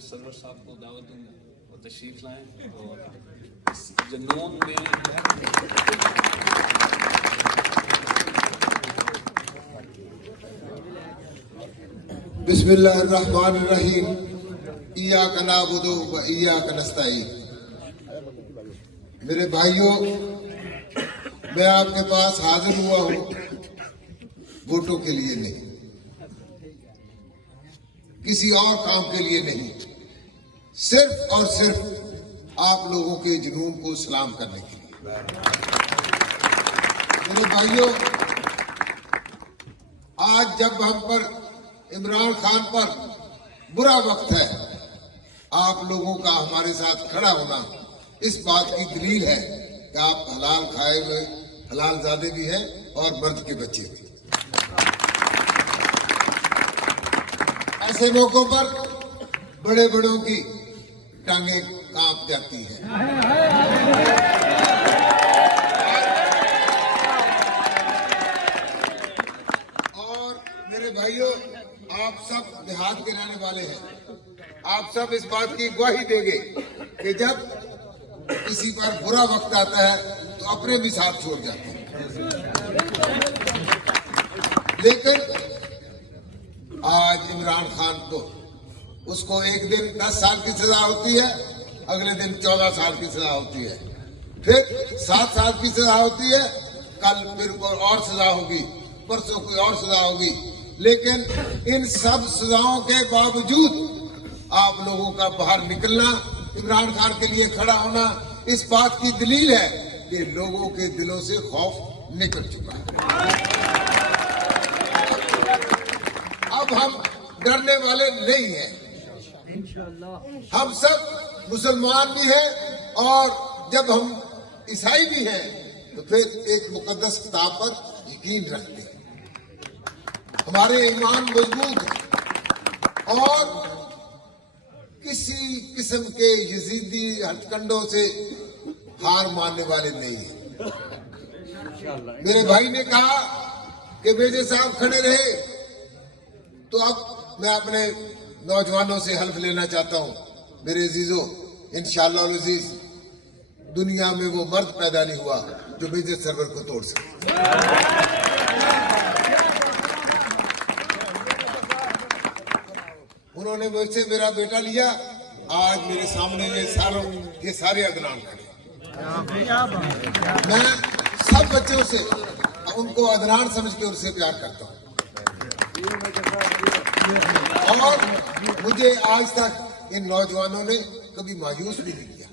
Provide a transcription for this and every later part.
Server साहब को दावत दूंगा और तशरीफ लाएं और जनून में बिस्मिल्लाहिर्रहमानिर्रहीम इय्याका नअबुदु व इय्याका नस्तईन। मेरे भाइयों, मैं आपके पास हाजिर हुआ हूँ वोटों के लिए नहीं, किसी और काम के लिए नहीं, सिर्फ और सिर्फ आप लोगों के जुनून को सलाम करने के लिए। मेरे भाइयों, आज जब हम पर इमरान खान पर बुरा वक्त है, आप लोगों का हमारे साथ खड़ा होना इस बात की दलील है कि आप हलाल खाए हुए हलाल ज़ादे भी हैं और मर्द के बच्चे भी। ऐसे मौकों पर बड़े बड़ों की टांगें कांप जाती हैं। और मेरे भाइयों, आप सब देहात के रहने वाले हैं, आप सब इस बात की गवाही देंगे कि जब किसी पर बुरा वक्त आता है तो अपने भी साथ छोड़ जाते हैं। लेकिन आज इमरान खान को उसको एक दिन 10 साल की सजा होती है, अगले दिन 14 साल की सजा होती है, फिर 7 साल की सजा होती है, कल फिर कोई और सजा होगी, परसों कोई और सजा होगी। लेकिन इन सब सजाओं के बावजूद आप लोगों का बाहर निकलना, इमरान खान के लिए खड़ा होना इस बात की दलील है कि लोगों के दिलों से खौफ निकल चुका है। अब हम डरने वाले नहीं हैं। हम सब मुसलमान भी हैं और जब हम ईसाई भी हैं तो फिर एक मुकद्दस किताब पर यकीन रखते हैं। हमारे ईमान मजबूत है और किसी किस्म के यजीदी हथकंडों से हार मानने वाले नहीं हैं। मेरे भाई ने कहा कि मेजर साहब खड़े रहे, तो अब मैं अपने नौजवानों से हल्फ लेना चाहता हूं। मेरे अजीजों, इंशाअल्लाह अज़ीज, दुनिया में वो मर्द पैदा नहीं हुआ जो मेजर सरवर को तोड़ सके। उन्होंने मुझसे मेरा बेटा लिया, आज मेरे सामने ये सारे अदनान खड़े। मैं सब बच्चों से उनको अदनान समझ के उनसे प्यार करता हूँ और मुझे आज तक इन नौजवानों ने कभी मायूस भी नहीं किया।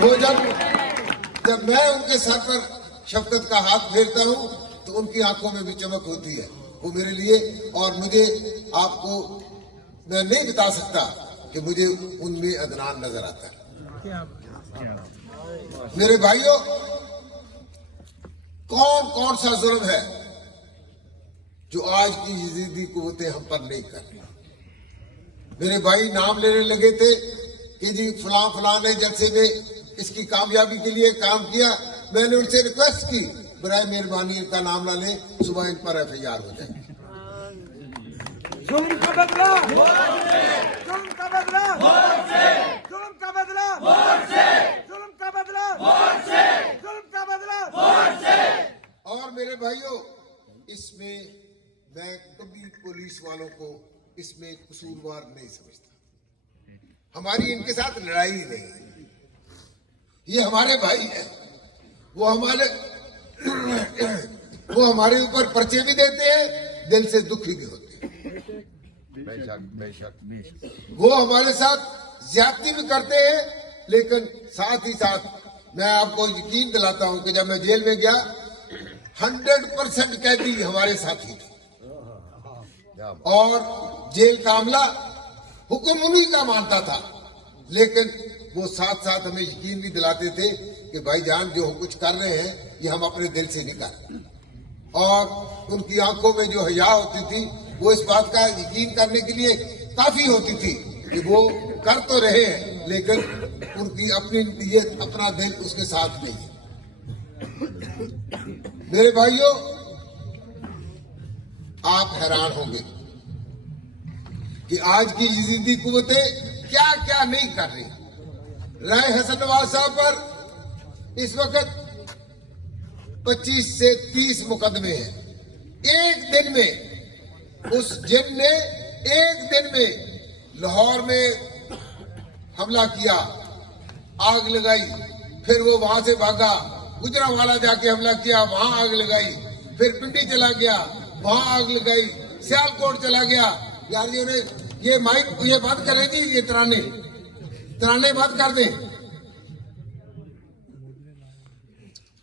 वो जब मैं उनके सर पर शफकत का हाथ फेरता हूँ तो उनकी आंखों में भी चमक होती है। वो मेरे लिए और मुझे, आपको मैं नहीं बता सकता कि मुझे उनमें अदनान नजर आता है। मेरे भाइयों, कौन कौन सा जुल्म है जो आज की यजीदी कुव्वतें हम पर नहीं कर रही। मेरे भाई नाम लेने लगे थे कि जी फलां ने जलसे में इसकी कामयाबी के लिए काम किया। मैंने उनसे रिक्वेस्ट की, बराए मेहरबानी इनका नाम ना लें, सुबह इन पर FIR हो जाए। जुल्म का बदला जुल्म का बदला जुल्म का बदला जुल्म का बदला जुल्म का बदला। और मेरे भाइयों, इसमें मैं कभी पुलिस वालों को इसमें कसूरवार नहीं समझता। हमारी इनके साथ लड़ाई नहीं है, ये हमारे भाई हैं। वो हमारे ऊपर पर्चे भी देते हैं, दिल से दुखी भी होते हैं। वो हमारे साथ ज्यादती भी करते हैं, लेकिन साथ ही साथ मैं आपको यकीन दिलाता हूं कि जब मैं जेल में गया 100% कैदी हमारे साथी थे और जेल का अमला हुक्म उन्हीं का मानता था। लेकिन वो साथ साथ हमें यकीन भी दिलाते थे कि भाईजान जो हम कुछ कर रहे हैं ये हम अपने दिल से नहीं कर। और उनकी आंखों में जो हया होती थी वो इस बात का यकीन करने के लिए काफी होती थी कि वो कर तो रहे हैं, लेकिन उनकी अपनी नीयत, अपना दिल उसके साथ नहीं है। मेरे भाइयों, आप हैरान होंगे कि आज की यजीदी कुव्वतें क्या क्या नहीं कर रही। राय हसन नवाज साहब पर इस वक्त 25 से 30 मुकदमे हैं। एक दिन में उस जिन ने एक दिन में लाहौर में हमला किया, आग लगाई, फिर वो वहां से भागा, गुजरांवाला जाके हमला किया, वहां आग लगाई, फिर पिंडी चला गया, वहां आग लगाई, सियालकोट चला गया। यार ये माइक ये बंद करेगी, ये तराने बंद कर दें।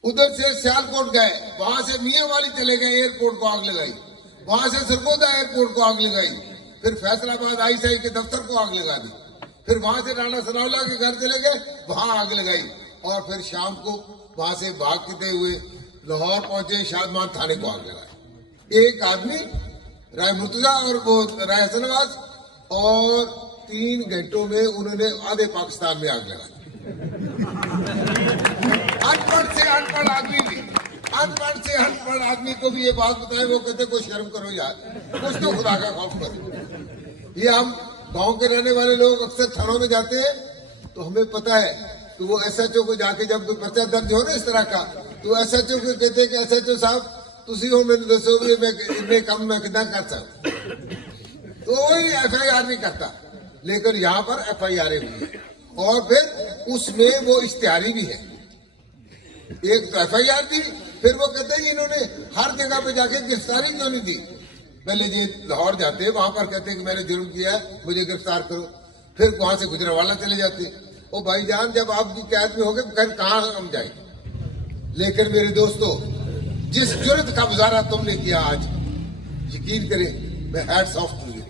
उधर से सियालकोट गए, वहां से मियांवाली चले गए, एयरपोर्ट को आग लगाई, वहां से सरगोदा एयरपोर्ट को आग लगाई, फिर फैसलाबाद आईएसआई के दफ्तर को आग लगा दी, फिर वहां से राणा सनाउल्लाह के घर चले गए, वहां आग लगाई, और फिर शाम को वहां से भागते हुए लाहौर पहुंचे, शादमान थाने को आग लगाई। एक आदमी राय मुर्तजा और वो राय हसन नवाज, और 3 घंटों में उन्होंने आधे पाकिस्तान में आग लगा दी। अनपढ़ से अनपढ़ आदमी भी, अनपढ़ से अनपढ़ आदमी को भी ये बात बताए, वो कहते कोई शर्म करो यार, कुछ तो खुदा का खौफ करो। ये हम गांव के रहने वाले लोग अक्सर थानों में जाते हैं तो हमें पता है कि वो एसएचओ को जाके जब कोई पर्चा दर्ज हो ना इस तरह का, तो एसएचओ को कहते हैं कि एसएचओ साहब तुसी हो मैंने दसो भी मैं इतने कम मैं कितना कर सकता, तो वही FIR नहीं करता। लेकिन यहाँ पर FIR हुई है, और फिर उसमें वो इश्तिहारी भी है। एक तो FIR दी, फिर वो कहते हैं इन्होंने हर जगह पे जाके गिरफ्तारी क्यों नहीं दी। पहले ये लाहौर जाते, वहां पर कहते कि मैंने जुर्म किया है, मुझे गिरफ्तार करो, फिर वहां से गुजरांवाला चले जाते। ओ भाईजान, जब आपकी कैद में हो गए फिर कहाँ हम जाएंगे। लेकिन मेरे दोस्तों, जिस जुर्रत का मुजाहरा तुमने किया आज, यकीन करें मैं हैट्स ऑफ टू यू।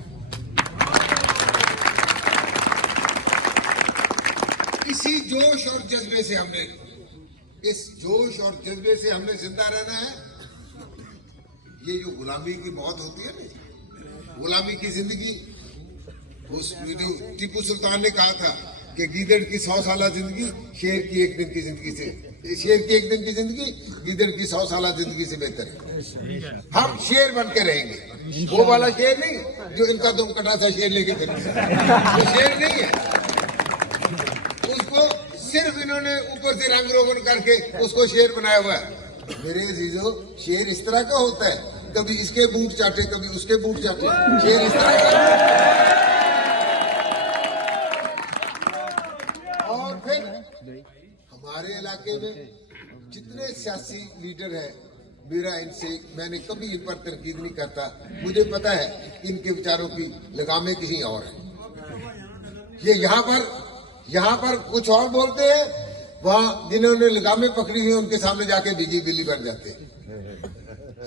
इसी जोश और जज्बे से हमने, इस जोश और जज्बे से हमने जिंदा रहना है। ये जो गुलामी की मौत होती है ना, गुलामी की जिंदगी, उस जो टीपू सुल्तान ने कहा था कि गीदड़ की 100 साला जिंदगी शेर की एक दिन की जिंदगी से, शेर की एक दिन की जिंदगी गीदड़ की 100 साला जिंदगी से बेहतर है। हम शेर बन के रहेंगे, वो वाला शेर नहीं जो इनका दुम कटा सा शेर लेके फिरते, वो शेर नहीं है। उसको सिर्फ इन्होंने ऊपर से रंग रोगन करके उसको शेर बनाया हुआ है। मेरे अजीजों, शेर इस तरह का होता है, कभी इसके बूट चाटे, कभी उसके बूट चाटे, शेर इस तरह का। और फिर हमारे इलाके में जितने सियासी लीडर हैं, मेरा इनसे, मैंने कभी इन पर तनकीद नहीं करता। मुझे पता है इनके विचारों की लगामें कहीं और हैं। ये यहाँ पर कुछ और बोलते हैं, वहां जिन्होंने लगामें पकड़ी हुई उनके सामने जाके बिजी बिल्ली बन जाते हैं।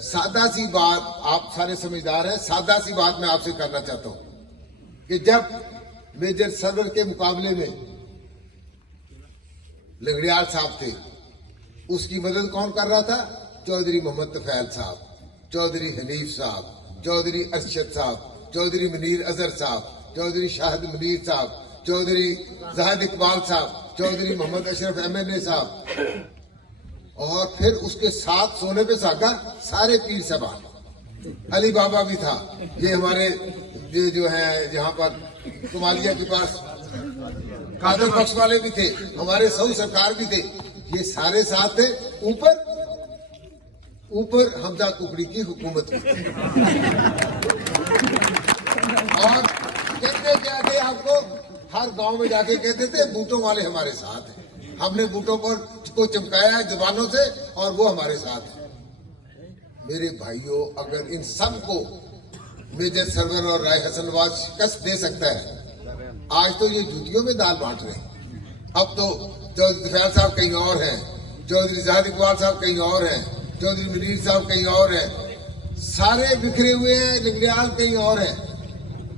सादा सी बात, आप सारे समझदार हैं, सादा सी बात मैं आपसे करना चाहता हूं कि जब मेजर सरवर के मुकाबले में लंगड़ियाल साहब थे, उसकी मदद कौन कर रहा था? चौधरी मोहम्मद तफैल साहब, चौधरी हनीफ साहब, चौधरी अरशद साहब, चौधरी मुनीर अजहर साहब, चौधरी शाहिद मुनीर साहब, चौधरी जाहिद इकबाल साहब, चौधरी मोहम्मद अशरफ MNA साहब, और फिर उसके साथ सोने पे सागा सारे पीर साहब, अली बाबा भी था। ये हमारे ये जो है जहाँ पर कुमालिया के पास कादर बख्श वाले भी थे, हमारे सऊ सरकार भी थे, ये सारे साथ थे। ऊपर हमजा कुकड़ी की हुकूमत की थी। और कहते क्या थे आपको, हर गांव में जाके कहते थे बूटों वाले हमारे साथ हैं। हमने बूटों पर को चमकाया है जुबानों से, और वो हमारे साथ है। मेरे भाइयों, अगर इन सब को मेजर सरवर और राय हसन नवाज शिकस्त दे सकता है, आज तो ये जूतियों में दाल बांट रहे हैं। अब तो चौधरी तफैल साहब कहीं और हैं, चौधरी जाहिद इकबाल साहब कहीं और हैं, चौधरी मुनीर साहब कहीं और हैं, सारे बिखरे हुए हैं, लंगड़ियाल कहीं और हैं।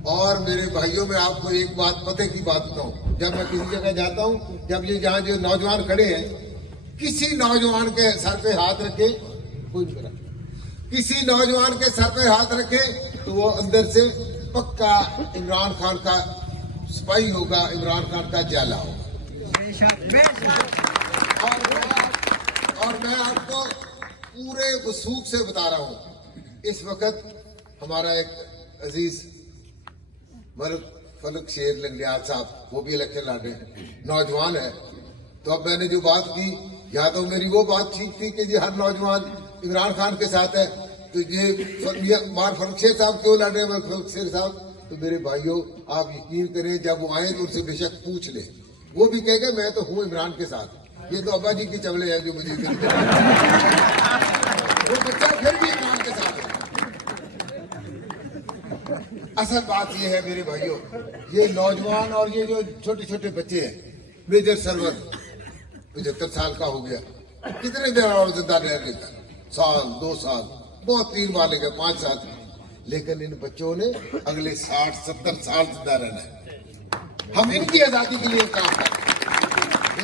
और मेरे भाइयों, में आपको एक बात पते की बात बताऊं, जब मैं किसी जगह जाता हूं, जब ये जहाँ जो नौजवान खड़े हैं, किसी नौजवान के सर पे हाथ रखे, किसी नौजवान के सर पे हाथ रखे तो वो अंदर से पक्का इमरान खान का सिपाही होगा, इमरान खान का जाला होगा। और मैं आपको पूरे वसूख से बता रहा हूं, इस वक्त हमारा एक अजीज फलक शेर लंगड़ियाल साहब, वो भी इलेक्शन लड़ रहे हैं, नौजवान है। तो अब मैंने जो बात की, या तो मेरी वो बात ठीक थी कि जी हर नौजवान इमरान खान के साथ है, तो ये मार फलक शेर साहब क्यों लड़ रहे हैं? फलक शेर साहब, तो मेरे भाइयों आप यकीन करें, जब वो आए तो उनसे बेशक पूछ ले, वो भी कहेगा मैं तो हूँ इमरान के साथ। ये तो अब्बा जी की चवले हैं जो मुझे वो बच्चा फिर भी इमरान के साथ है। असल बात ये है मेरे भाइयों, ये नौजवान और ये जो छोटे छोटे बच्चे हैं, मेजर सरवर 75 साल का हो गया, कितने देर और जिंदा रह लेगा? साल 2 साल, बहुत 3 बार लेगा, 5 साल, लेकिन इन बच्चों ने अगले 60-70 साल जिंदा रहना है। हम इनकी आजादी के लिए काम करें।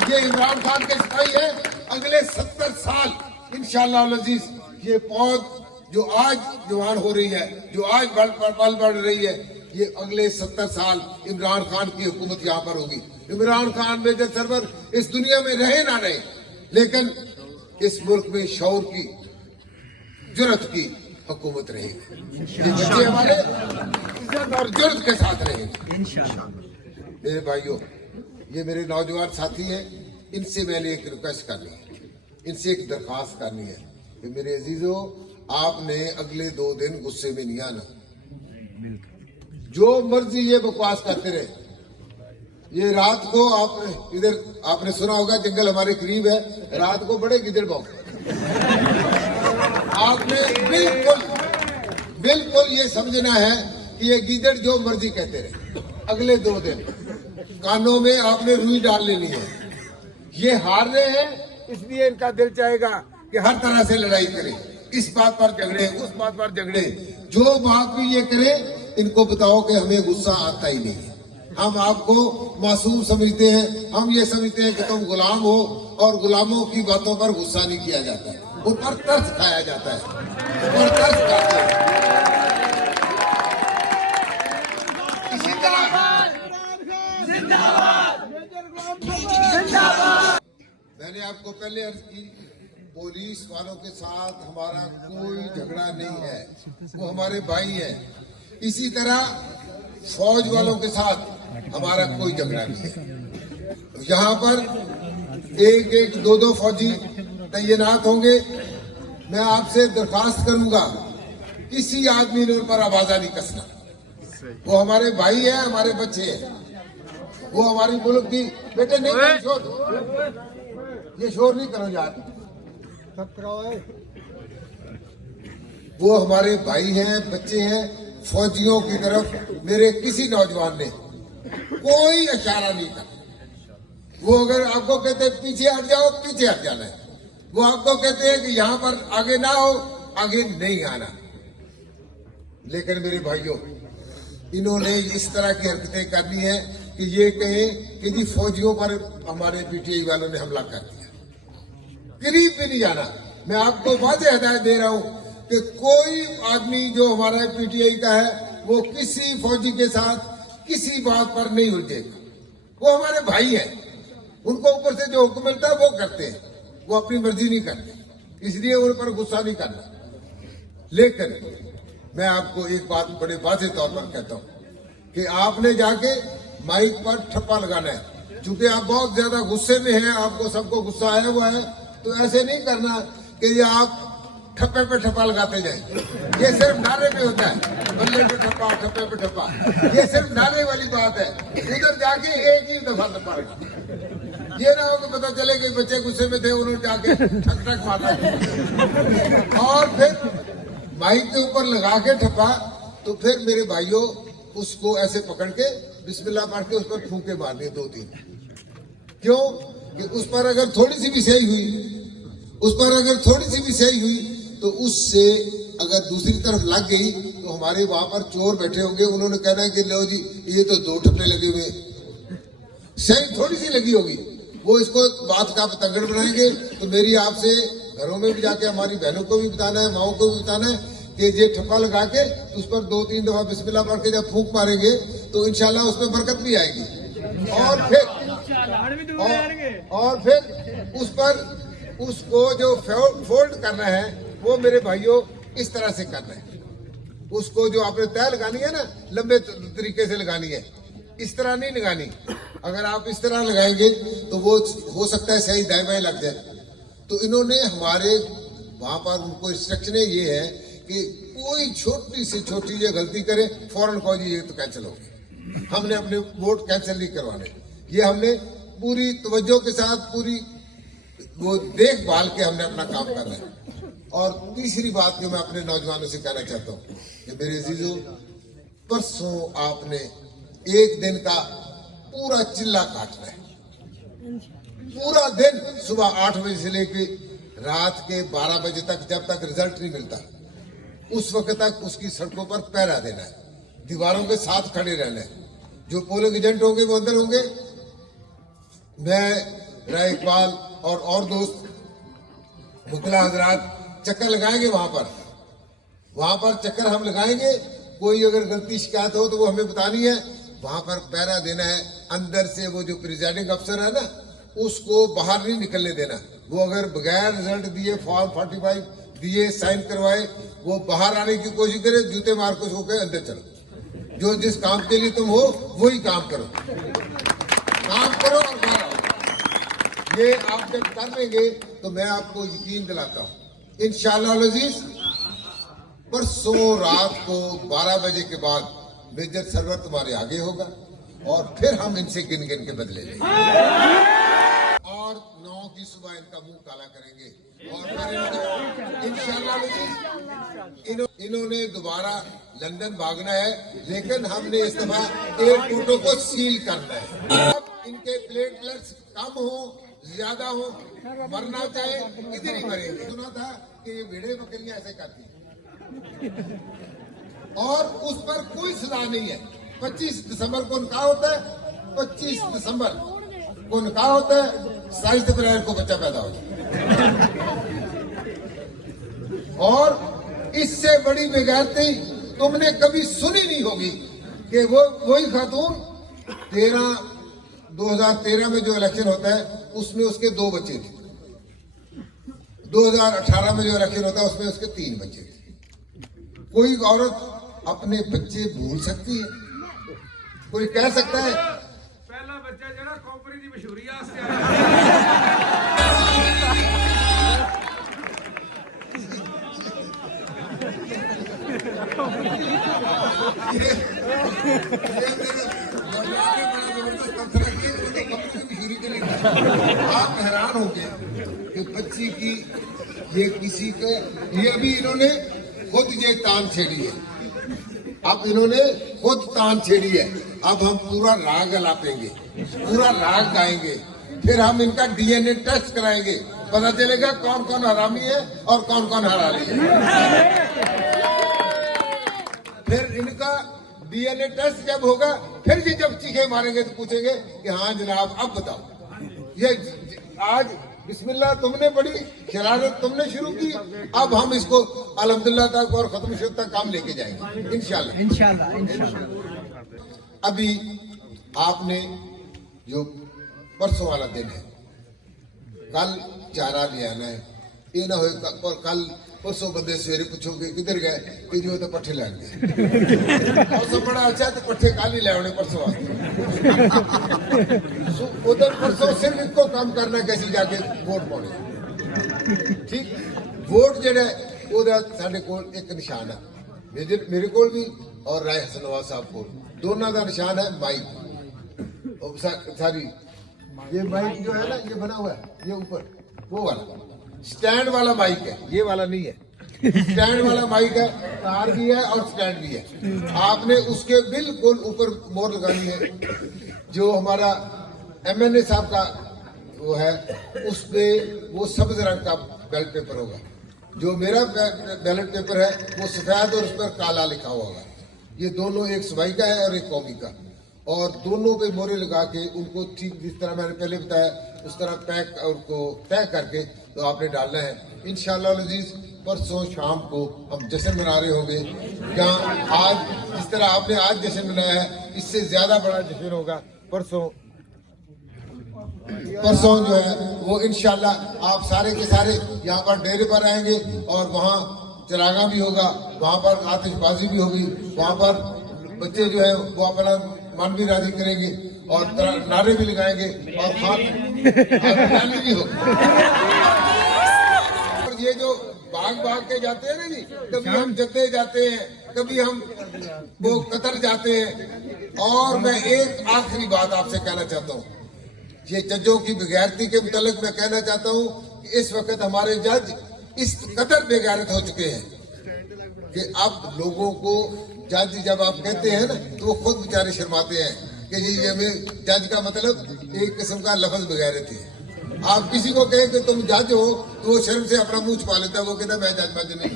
ये इमरान खान के सिपाही है, अगले 70 साल इंशाअल्लाह अजीज ये पौध जो आज जवान हो रही है, जो आज बल बढ़ रही है, ये अगले 70 साल इमरान खान की हुकूमत यहाँ पर होगी। इमरान खान मेजर सरवर इस दुनिया में रहे ना रहे, लेकिन इस मुल्क में शौर की, जुर्रत की हुकूमत रहेगी। ये बच्चे हमारे इज्जत और जुर्रत के साथ रहेंगे। मेरे भाइयों, ये मेरे नौजवान साथी हैं, इनसे मैंने एक रिक्वेस्ट करनी है, इनसे एक दरख्वास्त करनी है कि मेरे अजीजों, आपने अगले 2 दिन गुस्से में नहीं आना। जो मर्जी ये बकवास करते रहे। ये रात को आप इधर आपने सुना होगा, जंगल हमारे करीब है, रात को बड़े गिदड़ भौंकते। आपने बिल्कुल ये समझना है कि ये गिदड़ जो मर्जी कहते रहे। अगले 2 दिन कानों में आपने रुई डाल लेनी है। ये हार रहे हैं, इसलिए इनका दिल चाहेगा कि हर तरह से लड़ाई करें, इस बात पर झगड़े, उस बात पर झगड़े, जो बात भी ये करे, इनको बताओ कि हमें गुस्सा आता ही नहीं है। हम आपको मासूम समझते हैं, हम ये समझते हैं कि तुम गुलाम हो, और गुलामों की बातों पर गुस्सा नहीं किया जाता है, ऊपर तरस खाया जाता है, ऊपर तरस खाते हैं। इसी तरह मैंने आपको पहले अर्ज की, पुलिस वालों के साथ हमारा कोई झगड़ा नहीं है, वो हमारे भाई हैं। इसी तरह फौज वालों के साथ हमारा कोई झगड़ा नहीं है। यहाँ पर 1-2 फौजी तैनात होंगे। मैं आपसे दरखास्त करूंगा, किसी आदमी ने उन पर आवाजा नहीं कसना। वो हमारे भाई हैं, हमारे बच्चे हैं, वो हमारी मुल्क की। बेटे नहीं करो शोर, ये शोर नहीं करो यार, वो हमारे भाई हैं, बच्चे हैं। फौजियों की तरफ मेरे किसी नौजवान ने कोई इशारा नहीं करा। वो अगर आपको कहते पीछे हट जाओ, पीछे हट जाना है। वो आपको कहते हैं कि यहाँ पर आगे ना हो, आगे नहीं आना। लेकिन मेरे भाइयों, इन्होंने इस तरह की हरकतें करनी है कि ये कहें कि जी फौजियों पर हमारे पीटीआई वालों ने हमला कर दिया। करीब भी नहीं जाना। मैं आपको वाज़ेह हिदायत दे रहा हूँ कि कोई आदमी जो हमारा पीटीआई का है, वो किसी फौजी के साथ किसी बात पर नहीं उलझेगा। वो हमारे भाई हैं, उनको ऊपर से जो हुक्म मिलता है वो करते हैं, वो अपनी मर्जी नहीं करते, इसलिए उन पर गुस्सा नहीं करना। लेकिन मैं आपको एक बात बड़े वाज़ेह तौर पर कहता हूँ कि आपने जाके माइक पर ठप्पा लगाना है। चूंकि आप बहुत ज्यादा गुस्से में हैं, आपको सबको गुस्सा आया हुआ है, तो ऐसे नहीं करना कि ये आप ठप्पे पे ठप्पा लगाते जाए। ये सिर्फ नारे में होता है, बल्ले पे ठप्पा, ठप्पे पे ठप्पा, ये सिर्फ नारे वाली बात है। उधर जाके एक ही दफा ठप्पा लगा। ये ना हो कि पता चले कि बच्चे गुस्से में थे, उन्होंने जाके ठक ठक मारा और फिर माइक के ऊपर लगा के ठप्पा, तो फिर मेरे भाइयों उसको ऐसे पकड़ के बिस्मिल्लाह पढ़ के उस पर फूंके मारने 2-3। क्यों कि उस पर अगर थोड़ी सी भी सही हुई, तो उससे अगर दूसरी तरफ लग गई तो हमारे वहां पर चोर बैठे होंगे, उन्होंने कहना है कि लो जी ये तो 2 ठप्पे लगे हुए, सही थोड़ी सी लगी होगी, वो इसको बात का पतंगड़ बनाएंगे। तो मेरी आपसे घरों में भी जाके हमारी बहनों को भी बताना है, माओ को भी बताना है कि ये ठप्पा लगा के उस पर 2-3 दफा बिस्मिल्लाह पढ़ के जब फूंक मारेंगे तो इंशाल्लाह उसमें बरकत भी आएगी। और फिर उस पर उसको जो फोल्ड करना है वो मेरे भाइयों इस तरह से करना है। उसको जो आपने तय लगानी है ना, लंबे तरीके से लगानी है, इस तरह नहीं लगानी। अगर आप इस तरह लगाएंगे तो वो हो सकता है सही दाएं बाएं लग जाए। तो इन्होंने हमारे वहां पर उनको इंस्ट्रक्शन ये है कि कोई छोटी से छोटी जो गलती करे फौरन कहो जी ये तो कैंसिल हो गया, हमने अपने वोट कैंसिल नहीं करवाने। ये हमने पूरी तवज्जो के साथ, पूरी वो देखभाल के हमने अपना काम करना है। और तीसरी बात जो मैं अपने नौजवानों से कहना चाहता हूँ कि मेरे अजीजों, परसों आपने एक दिन का पूरा चिल्ला काटना है। पूरा दिन सुबह 8 बजे से लेके रात के 12 बजे तक, जब तक रिजल्ट नहीं मिलता उस वक्त तक उसकी सड़कों पर पहरा देना है, दीवारों के साथ खड़े रहना है। जो पोलिंग एजेंट होंगे वो अंदर होंगे, मैं, राय इकबाल और दोस्त मुखला हजरात चक्कर लगाएंगे वहां पर चक्कर हम लगाएंगे। कोई अगर गलती शिकायत हो तो वो हमें बतानी है, वहां पर पहरा देना है। अंदर से वो जो प्रिजाइडिंग अफसर है ना, उसको बाहर नहीं निकलने देना। वो अगर बगैर रिजल्ट दिए, फॉर्म 45 दिए, साइन करवाए, वो बाहर आने की कोशिश करे, जूते मार को उसको कहे अंदर चलो। जो जिस काम के लिए तुम हो वही काम करो और बाहर आओ। ये आप जब कर लेंगे तो मैं आपको यकीन दिलाता हूँ इंशाअल्लाह अज़ीज, परसों रात को 12 बजे के बाद मेजर सर्वर तुम्हारे आगे होगा और फिर हम इनसे गिन गिन के बदले लेंगे और 9 की सुबह इनका मुंह काला करेंगे। और फिर इंशाअल्लाह अज़ीज इन्होंने दोबारा लंदन भागना है, लेकिन हमने इस दफा एयरपोर्टों को सील करना है। अब इनके प्लेटलेट्स कम हो ज्यादा हो, मरना चाहे इधर ही मरेंगे। सुना था कि ये भेड़े बकरियां ऐसे करती हैं और उस पर कोई सजा नहीं है। 25 दिसंबर को निकाह होता है, 25 दिसंबर को निकाह होता है, 27 अप्रैल को बच्चा पैदा होता है। और इससे बड़ी बेगैरती तुमने कभी सुनी नहीं होगी कि वही खातून 2013 में जो इलेक्शन होता है उसमें उसके 2 बच्चे थे, 2018 में जो इलेक्शन होता है उसमें उसके 3 बच्चे थे। कोई औरत अपने बच्चे भूल सकती है? कोई कह सकता है? पहला बच्चा जरा खोपरी की मशहूरी आस्ते आप हैरान होंगे कि बच्ची की ये किसी के ये अभी इन्होंने खुद ये तान छेड़ी है। अब इन्होंने खुद तान छेड़ी है। अब हम पूरा राग अलापेंगे, पूरा राग गाएंगे, फिर हम इनका डीएनए टेस्ट कराएंगे, पता चलेगा कौन कौन हरामी है और कौन कौन हरामी है। फिर इनका डीएनए टेस्ट जब होगा, फिर ये जब चीखे मारेंगे तो पूछेंगे कि हाँ जनाब अब बताओ, ये आज बिस्मिल्लाह तुमने बड़ी शरारत तुमने शुरू की, अब हम इसको अल्हम्दुलिल्लाह तक और खत्म शुरू तक काम लेके जाएंगे इंशाल्लाह। अभी आपने जो परसों वाला दिन है, कल चारा ले आना है। ये ना हो कल परसों बंदे सवेरे पूछोगे किधर गए, कि जो तो पट्ठे लैन गए। मौसम बड़ा अच्छा है तो पट्ठे काल ही ले आने परसों उधर परसों सिर्फ इनको काम करना कैसे जाके वोट पाने। ठीक, वोट जो है साढ़े को एक निशान है, मेरे को भी और राय हसन नवाज साहब को, दोनों का निशान है माइक। सारी ये माइक जो है ना, ये बना हुआ है, ये ऊपर वो वाला स्टैंड वाला माइक है, ये वाला नहीं है। स्टैंड वाला माइक है, तार भी है और स्टैंड भी है। आपने उसके बिल्कुल ऊपर मोहर लगानी है। जो हमारा एमएनए साहब का वो है, उस पे वो सब्ज रंग का बैलेट पेपर होगा। जो मेरा बैलेट पेपर है वो सफेद और उस पर काला लिखा हुआ होगा। ये दोनों, एक सूबाई का है और एक कौमी का, और दोनों पे मोहरे लगा के उनको ठीक जिस तरह मैंने पहले बताया उस तरह पैक और उनको तय करके तो आपने डालना है। इंशाअल्लाह अज़ीज़ परसों शाम को हम जश्न मना रहे होंगे, जहाँ आज जिस तरह आपने आज जश्न मनाया है इससे ज्यादा बड़ा जश्न होगा परसों जो है वो इंशाअल्लाह आप सारे के सारे यहाँ पर डेरे पर आएंगे और वहाँ चरागा भी होगा, वहां पर आतिशबाजी भी होगी, वहां पर बच्चे जो है वो अपना मन भी राजी करेंगे और नारे भी लगाएंगे और हाथ भी होगी। और ये जो भाग के जाते हैं ना जी, कभी हम जद्दे जाते हैं, कभी हम वो कतर जाते हैं। और मैं एक आखिरी बात आपसे कहना चाहता हूँ, ये जजों की बेगैरती के मुतालिक मैं कहना चाहता हूँ कि इस वक्त हमारे जज इस कदर बेगैरत हो चुके हैं कि अब लोगों को जज जब आप कहते हैं ना तो वो खुद बेचारे शर्माते हैं कि जी ये जज का मतलब एक किस्म का लफ्ज बेगैरत है। आप किसी को कहें कि तुम जज हो तो वो शर्म से अपना मुंह छुपा लेता है, वो कहता है मैं जज मज नहीं।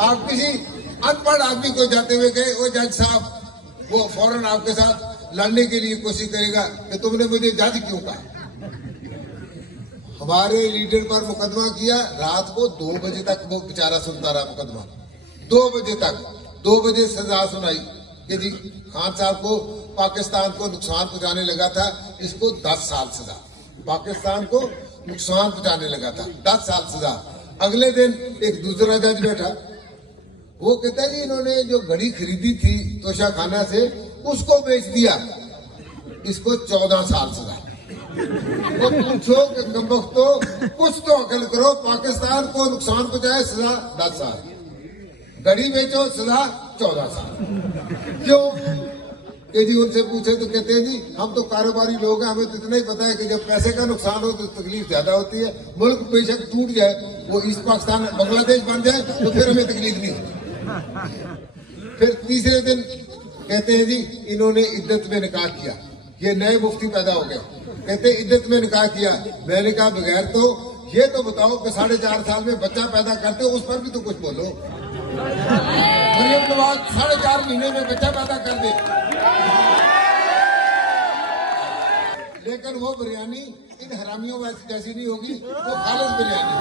आप किसी अनपढ़ आदमी को जाते हुए कहे वो जज साहब, वो फौरन आपके साथ लड़ने के लिए कोशिश करेगा कि तुमने मुझे जज क्यों कहा। हमारे लीडर पर मुकदमा किया, रात को 2 बजे तक वो बेचारा सुनता रहा मुकदमा, 2 बजे तक। 2 बजे सजा सुनाई कि जी खान साहब को पाकिस्तान को नुकसान पहुंचाने लगा था, इसको 10 साल सजा। पाकिस्तान को नुकसान पहुंचाने लगा था, 10 साल सजा। अगले दिन एक दूसरा जज बैठा, वो कहता है जी इन्होंने जो घड़ी खरीदी थी तोशा खाना से उसको बेच दिया, इसको 14 साल सजा। वो पूछो कि कमबख्तो कुछ तो अकल करो, पाकिस्तान को नुकसान पहुंचाए सजा 10 साल, घड़ी बेचो सजा 14 साल। क्यों कि जी उनसे पूछे तो कहते हैं जी हम तो कारोबारी लोग हैं, हमें तो इतना ही पता है कि जब पैसे का नुकसान हो तो तकलीफ ज्यादा होती है। मुल्क बेशक टूट जाए, वो ईस्ट पाकिस्तान बांग्लादेश बन जाए तो फिर हमें तकलीफ नहीं। फिर तीसरे दिन कहते हैं जी इन्होंने इद्दत में निकाह किया, ये नए मुफ्ती पैदा हो गए, कहते इद्दत में निकाह किया। मैंने कहा बगैर तो ये तो बताओ कि 4.5 साल में बच्चा पैदा करते हो, उस पर भी तो कुछ बोलो। मरियम नवाज 4.5 महीने में बच्चा पैदा कर दे, लेकिन वो बिरयानी इन हरामियों जैसी नहीं होगी, वो खालिद बिरयानी।